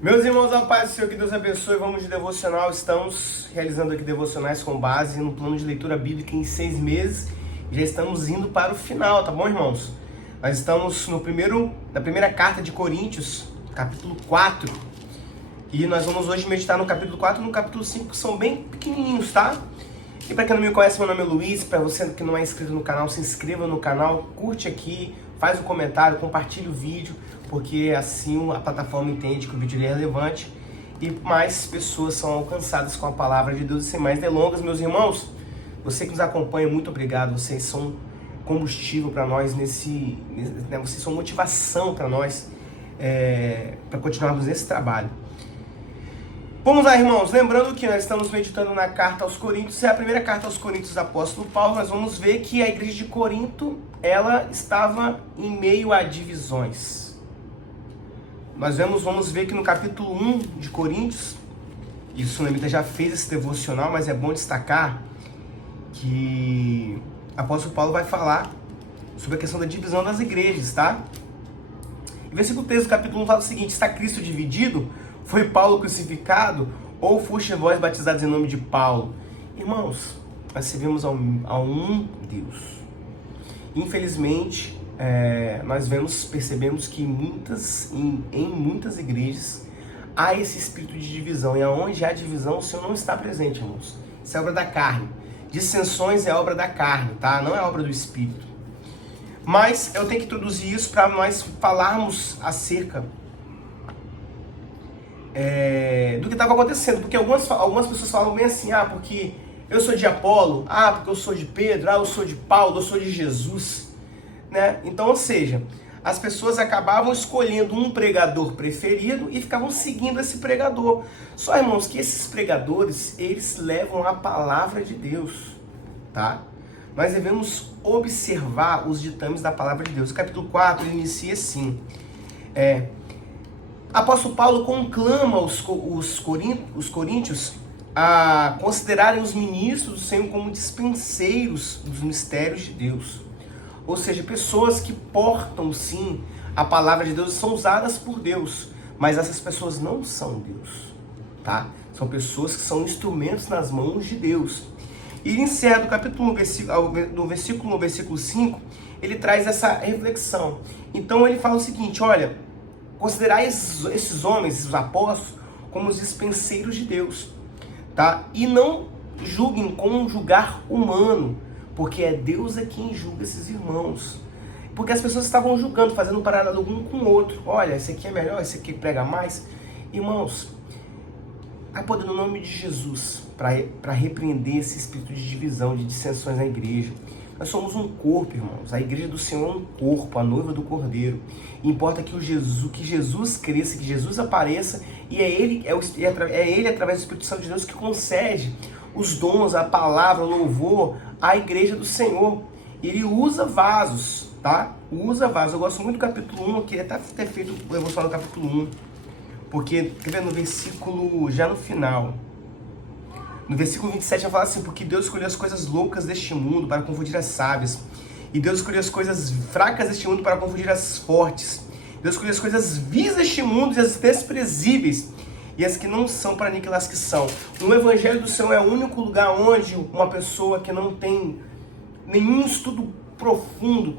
Meus irmãos, a paz do Senhor, que Deus abençoe. Vamos de devocional. Estamos realizando aqui devocionais com base no plano de leitura bíblica em 6 meses. Já estamos indo para o final, tá bom, irmãos? Nós estamos na primeira carta de Coríntios, capítulo 4. E nós vamos hoje meditar no capítulo 4 e no capítulo 5, que são bem pequenininhos, tá? E para quem não me conhece, meu nome é Luiz. Para você que não é inscrito no canal, se inscreva no canal, curte aqui, faz um comentário, compartilhe o vídeo, porque assim a plataforma entende que o vídeo é relevante e mais pessoas são alcançadas com a palavra de Deus. E sem mais delongas, meus irmãos, você que nos acompanha, muito obrigado. Vocês são combustível para nós vocês são motivação para nós para continuarmos nesse trabalho. Vamos lá, irmãos, lembrando que nós estamos meditando na carta aos Coríntios, é a primeira carta aos Coríntios do apóstolo Paulo. Nós vamos ver que a igreja de Corinto, ela estava em meio a divisões. Vamos ver que no capítulo 1 de Coríntios, e o Sunamita já fez esse devocional, mas é bom destacar que o apóstolo Paulo vai falar sobre a questão da divisão das igrejas, tá? O versículo 3 do capítulo 1 fala o seguinte: está Cristo dividido? Foi Paulo crucificado? Ou foste vós batizados em nome de Paulo? Irmãos, nós servimos a um Deus. Infelizmente, nós percebemos que em muitas igrejas há esse espírito de divisão. E aonde há divisão, o Senhor não está presente, irmãos. Isso é obra da carne. Dissensões é obra da carne, tá? Não é obra do Espírito. Mas eu tenho que introduzir isso para nós falarmos acerca do que estava acontecendo, porque algumas pessoas falam bem assim: porque eu sou de Apolo, porque eu sou de Pedro, eu sou de Paulo, eu sou de Jesus, né? Então, ou seja, as pessoas acabavam escolhendo um pregador preferido e ficavam seguindo esse pregador. Só, irmãos, que esses pregadores, eles levam a palavra de Deus, tá? Nós devemos observar os ditames da palavra de Deus. O capítulo 4 ele inicia assim: apóstolo Paulo conclama os coríntios a considerarem os ministros do Senhor como dispenseiros dos mistérios de Deus. Ou seja, pessoas que portam sim a palavra de Deus e são usadas por Deus, mas essas pessoas não são Deus, tá? São pessoas que são instrumentos nas mãos de Deus. E ele encerra do capítulo 1, no versículo 5, ele traz essa reflexão. Então ele fala o seguinte: olha, considerai esses homens, esses apóstolos, como os dispenseiros de Deus, tá? E não julguem com um julgar humano, porque é Deus quem julga esses irmãos. Porque as pessoas estavam julgando, fazendo um paralelo um com o outro. Olha, esse aqui é melhor, esse aqui prega mais. Irmãos, há poder no nome de Jesus para repreender esse espírito de divisão, de dissensões na igreja. Nós somos um corpo, irmãos. A igreja do Senhor é um corpo, a noiva do Cordeiro. E importa que Jesus cresça, que Jesus apareça, e é Ele, através do Espírito Santo de Deus, que concede os dons, a palavra, o louvor à igreja do Senhor. Ele usa vasos, tá? Usa vasos. Eu gosto muito do capítulo 1, eu queria até ter feito o devocional do capítulo 1, porque, quer ver, no versículo, já no final, no versículo 27 vai falar assim: porque Deus escolheu as coisas loucas deste mundo para confundir as sábias, e Deus escolheu as coisas fracas deste mundo para confundir as fortes. Deus escolheu as coisas vis deste mundo e as desprezíveis, e as que não são para aniquilar as que são. No Evangelho do Senhor é o único lugar onde uma pessoa que não tem nenhum estudo profundo,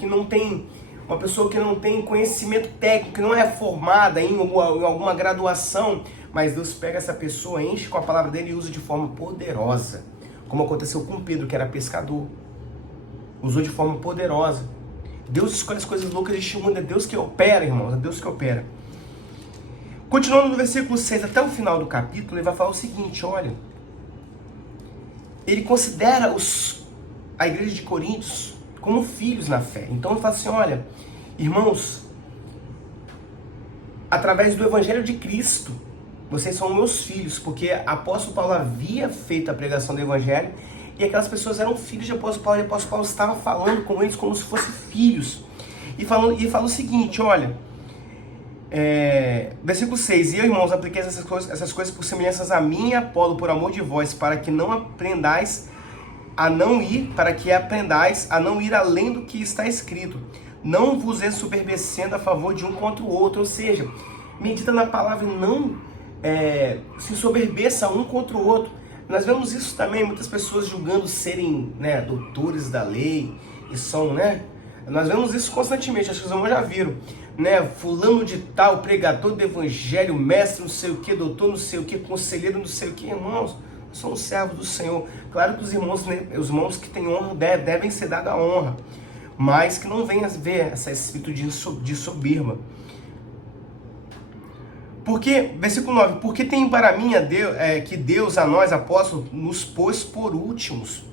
uma pessoa que não tem conhecimento técnico, que não é formada em alguma graduação, mas Deus pega essa pessoa, enche com a palavra dele e usa de forma poderosa. Como aconteceu com Pedro, que era pescador. Usou de forma poderosa. Deus escolhe as coisas loucas deste mundo. É Deus que opera, irmãos. É Deus que opera. Continuando no versículo 6 até o final do capítulo, ele vai falar o seguinte: olha, ele considera a igreja de Coríntios como filhos na fé. Então ele fala assim: olha, irmãos, através do Evangelho de Cristo, vocês são meus filhos, porque apóstolo Paulo havia feito a pregação do Evangelho e aquelas pessoas eram filhos de apóstolo Paulo, e apóstolo Paulo estava falando com eles como se fossem filhos. E fala o seguinte: olha, versículo 6: e eu, irmãos, apliquei essas coisas por semelhanças a mim e a Apolo, por amor de vós, para que não aprendais a não ir, para que aprendais a não ir além do que está escrito, não vos ensoberbecendo a favor de um contra o outro. Ou seja, medita na palavra e não se ensoberbeça um contra o outro. Nós vemos isso também, muitas pessoas julgando serem, né, doutores da lei, e são, né? Nós vemos isso constantemente, acho que os irmãos já viram, né? Fulano de tal, pregador do evangelho, mestre não sei o que, doutor não sei o que, conselheiro não sei o que, irmãos, somos servos do Senhor. Claro que os irmãos, né, os irmãos que têm honra devem ser dados a honra, mas que não venha ver esse espírito de soberba. Porque, versículo 9, porque tem para mim que Deus a nós, apóstolos, nos pôs por últimos,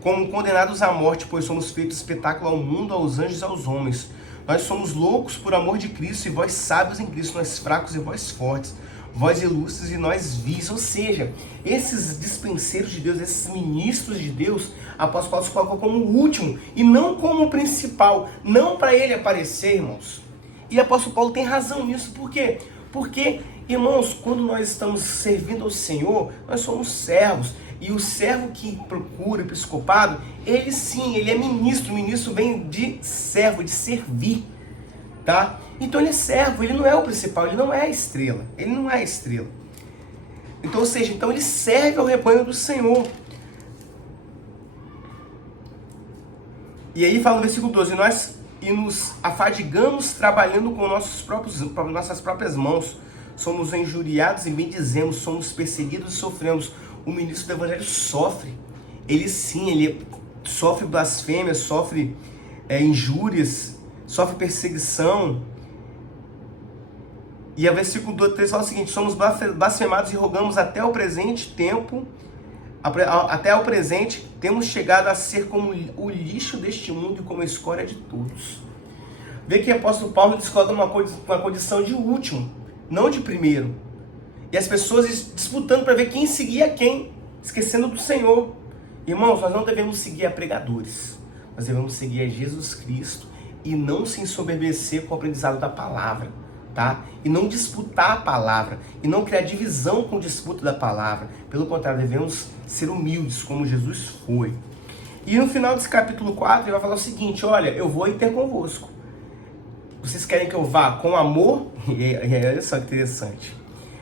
como condenados à morte, pois somos feitos espetáculo ao mundo, aos anjos e aos homens. Nós somos loucos por amor de Cristo, e vós sábios em Cristo, nós fracos e vós fortes, vós ilustres e nós vis. Ou seja, esses dispenseiros de Deus, esses ministros de Deus, apóstolo Paulo se colocou como o último, e não como o principal, não para ele aparecer, irmãos. E apóstolo Paulo tem razão nisso, por quê? Porque, irmãos, quando nós estamos servindo ao Senhor, nós somos servos. E o servo que procura o episcopado, ele sim, ele é ministro. O ministro vem de servo, de servir, tá? Então ele é servo, ele não é o principal, ele não é a estrela. Ele não é a estrela. Então, ou seja, então ele serve ao rebanho do Senhor. E aí fala no versículo 12, e nos afadigamos trabalhando com nossas próprias mãos, somos injuriados e bendizemos, somos perseguidos e sofremos. O ministro do evangelho sofre, ele sim, ele sofre blasfêmia, sofre injúrias, sofre perseguição. E o versículo 13 fala o seguinte, somos blasfemados e rogamos até o presente, temos chegado a ser como o lixo deste mundo e como a escória de todos. Vê que o apóstolo Paulo nos coloca uma condição de último, não de primeiro. E as pessoas disputando para ver quem seguia quem, esquecendo do Senhor. Irmãos, nós não devemos seguir a pregadores, nós devemos seguir a Jesus Cristo e não se ensoberbecer com o aprendizado da palavra, tá? E não disputar a palavra, e não criar divisão com o disputa da palavra. Pelo contrário, devemos ser humildes, como Jesus foi. E no final desse capítulo 4, ele vai falar o seguinte, olha, eu vou ir ter convosco. Vocês querem que eu vá com amor? Olha só que interessante.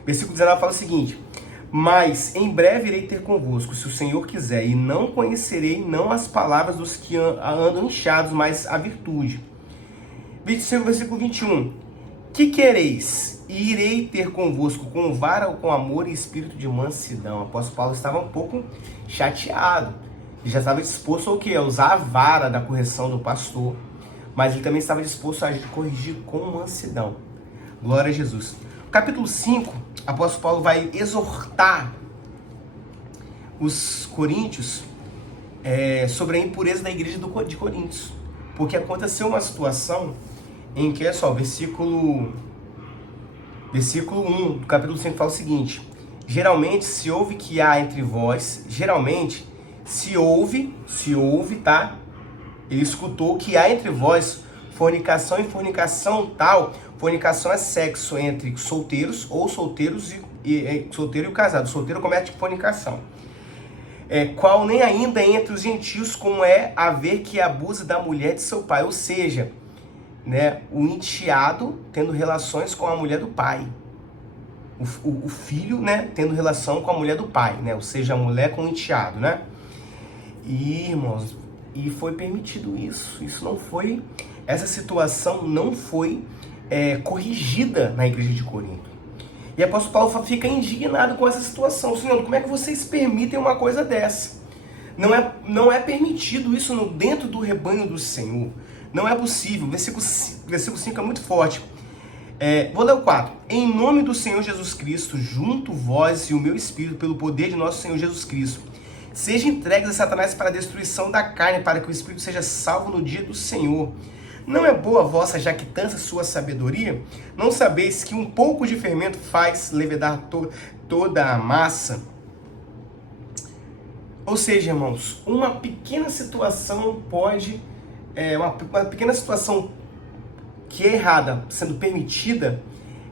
Versículo 19 fala o seguinte, mas em breve irei ter convosco, se o Senhor quiser, e não conhecerei não as palavras dos que andam inchados, mas a virtude. Versículo 21, que quereis? E irei ter convosco com vara ou com amor e espírito de mansidão. O apóstolo Paulo estava um pouco chateado, ele já estava disposto ao quê? A usar a vara da correção do pastor, mas ele também estava disposto a corrigir com mansidão. Glória a Jesus. Capítulo 5, o apóstolo Paulo vai exortar os coríntios sobre a impureza da igreja de Coríntios. Porque aconteceu uma situação em que, olha só, versículo 1 do capítulo 5 fala o seguinte, geralmente se ouve que há entre vós, se ouve, tá? Ele escutou que há entre vós fornicação e fornicação tal. Fornicação é sexo entre solteiros ou solteiro e o casado. O solteiro comete fornicação. Qual nem ainda entre os gentios, como é haver que abusa da mulher de seu pai. Ou seja, né, o enteado tendo relações com a mulher do pai. O filho, né, tendo relação com a mulher do pai, né? Ou seja, a mulher com o enteado, né? E, irmãos, e foi permitido isso. Essa situação não foi corrigida na igreja de Corinto. E o apóstolo Paulo fica indignado com essa situação. Senhor, como é que vocês permitem uma coisa dessa? Não é permitido isso dentro do rebanho do Senhor. Não é possível. Versículo 5 é muito forte. Vou ler o 4. Em nome do Senhor Jesus Cristo, junto vós e o meu espírito, pelo poder de nosso Senhor Jesus Cristo, sejam entregues a Satanás para a destruição da carne, para que o espírito seja salvo no dia do Senhor. Não é boa a vossa jactância, sua sabedoria? Não sabeis que um pouco de fermento faz levedar toda a massa? Ou seja, irmãos, uma pequena situação pode... uma pequena situação que é errada, sendo permitida,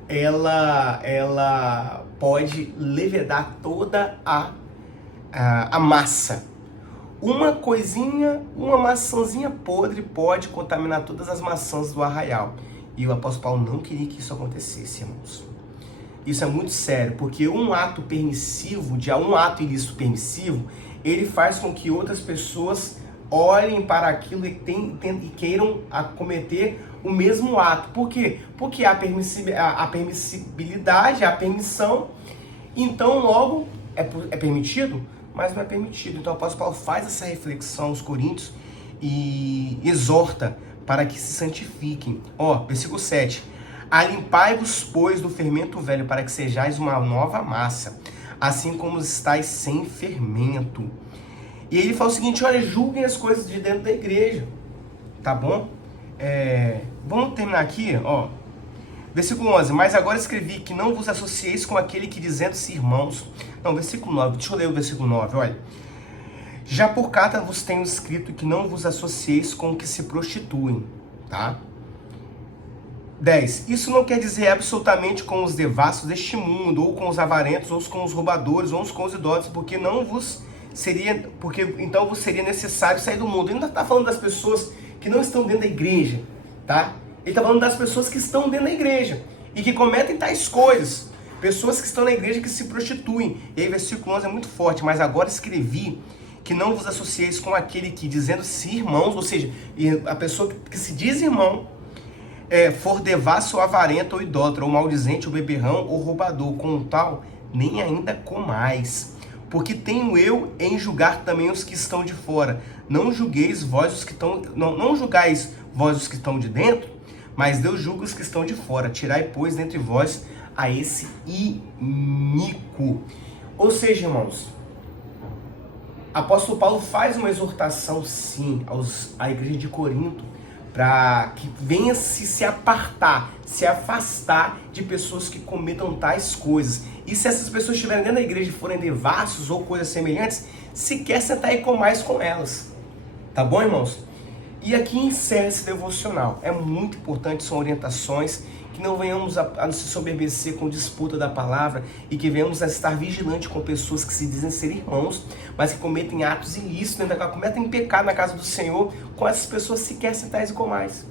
ela pode levedar toda a massa. Uma coisinha, uma maçãzinha podre pode contaminar todas as maçãs do arraial. E o apóstolo Paulo não queria que isso acontecesse, irmãos. Isso é muito sério, porque um ato permissivo, um ato ilícito permissivo, ele faz com que outras pessoas olhem para aquilo e queiram cometer o mesmo ato. Por quê? Porque a permissibilidade, a permissão, então logo é permitido, mas não é permitido. Então o apóstolo Paulo faz essa reflexão aos coríntios e exorta para que se santifiquem. Versículo 7. Alimpai-vos, pois, do fermento velho, para que sejais uma nova massa, assim como estáis sem fermento. E ele fala o seguinte, olha, julguem as coisas de dentro da igreja, tá bom? Vamos terminar aqui, Versículo 11, mas agora escrevi que não vos associeis com aquele que dizendo-se irmãos. Não, versículo 9, deixa eu ler o versículo 9, olha. Já por carta vos tenho escrito que não vos associeis com os que se prostituem, tá? 10. Isso não quer dizer absolutamente com os devassos deste mundo, ou com os avarentos, ou com os roubadores, ou com os idólatras, porque então vos seria necessário sair do mundo. Ele não está falando das pessoas que não estão dentro da igreja, tá? Ele está falando das pessoas que estão dentro da igreja e que cometem tais coisas. Pessoas que estão na igreja que se prostituem. E aí, versículo 11 é muito forte. Mas agora escrevi que não vos associeis com aquele que, dizendo-se irmãos, ou seja, a pessoa que se diz irmão, for devasso ou avarento ou idólatra, ou maldizente, ou beberrão, ou roubador, com o tal, nem ainda comais. Porque tenho eu em julgar também os que estão de fora. Não julgueis vós os que estão, não julgais vós os que estão de dentro, mas Deus julga os que estão de fora. Tirai, pois, dentre vós a esse iníquo. Ou seja, irmãos, apóstolo Paulo faz uma exortação, sim, à igreja de Corinto, para que venha se afastar de pessoas que cometam tais coisas. E se essas pessoas estiverem dentro da igreja e forem devassos ou coisas semelhantes, sequer sentar e comer com elas. Tá bom, irmãos? E aqui encerra esse devocional. É muito importante, são orientações, que não venhamos a se soberbecer com disputa da palavra e que venhamos a estar vigilante com pessoas que se dizem ser irmãos, mas que cometem atos ilícitos, cometem pecado na casa do Senhor, com essas pessoas sequer sentar e comais.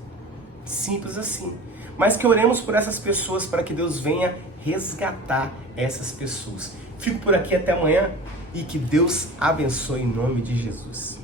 Simples assim. Mas que oremos por essas pessoas para que Deus venha resgatar essas pessoas. Fico por aqui até amanhã e que Deus abençoe em nome de Jesus.